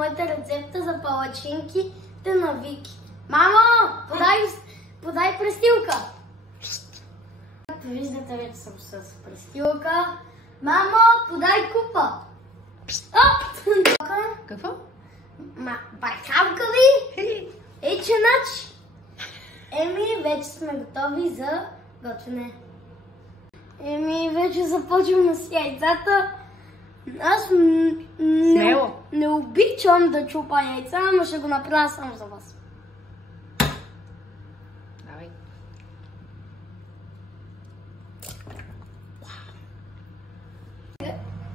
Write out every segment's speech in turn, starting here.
моята рецепта за палачинките на Вики. Мамо, подай престилка! Както виждате, вече съм с престилка. Мамо, подай купа! Какво? Бъркалка ли? Че нач! Вече сме готови за готвене. Вече започваме с яйцата. Аз не обичам да чупа яйца, но ще го направя само за вас. Давай.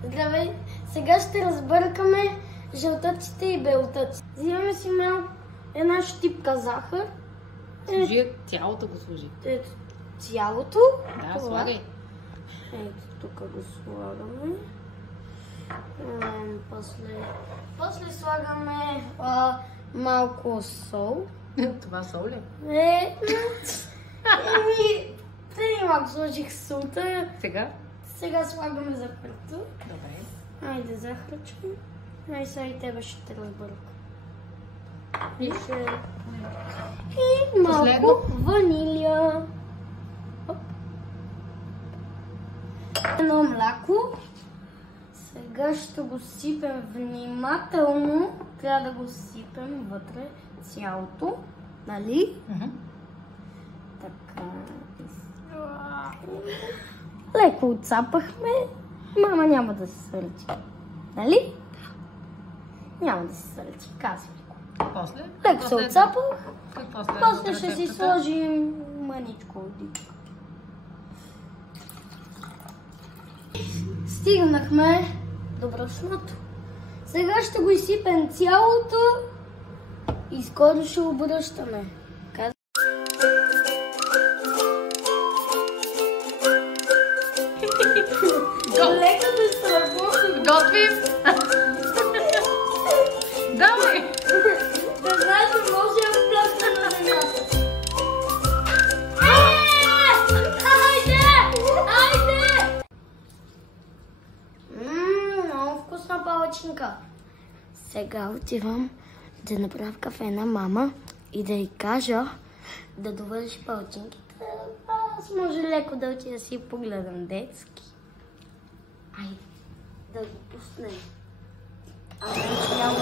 Здравей! Сега ще разбъркаме жълтъците и белтъците. Взимаме си една щипка захар. Служи, цялото го служи. Ето цялото. Да, слагай. Ето тук го слагаме. После слагаме малко сол. Това сол ли? Преди малко сложих солта. Сега слагаме захарта. Добре. Айде захарче. Сега и тебе ще те разбърка. И малко ванилия. Едно мляко. Сега ще го сипем внимателно. Трябва да го сипем вътре цялото. Нали? Така. Леко отцапахме. Мама няма да се сърди. Нали? Няма да се сърди. Казвай го. После? Леко се отцапах. Какво После ще си сложим мъничко водичка. Стигнахме до брашното. Сега ще го изсипем цялото и скоро ще обръщаме. Лека да се работи. Готвим! Давай! Да знаеш, че може да плъкне на земята. Айде! Много вкусна палачинка. Сега отивам да направя кафе на мама и да й кажа да довърши палачинките. Аз може леко да отида си погледам детски. Айде, да го пуснем. Цяло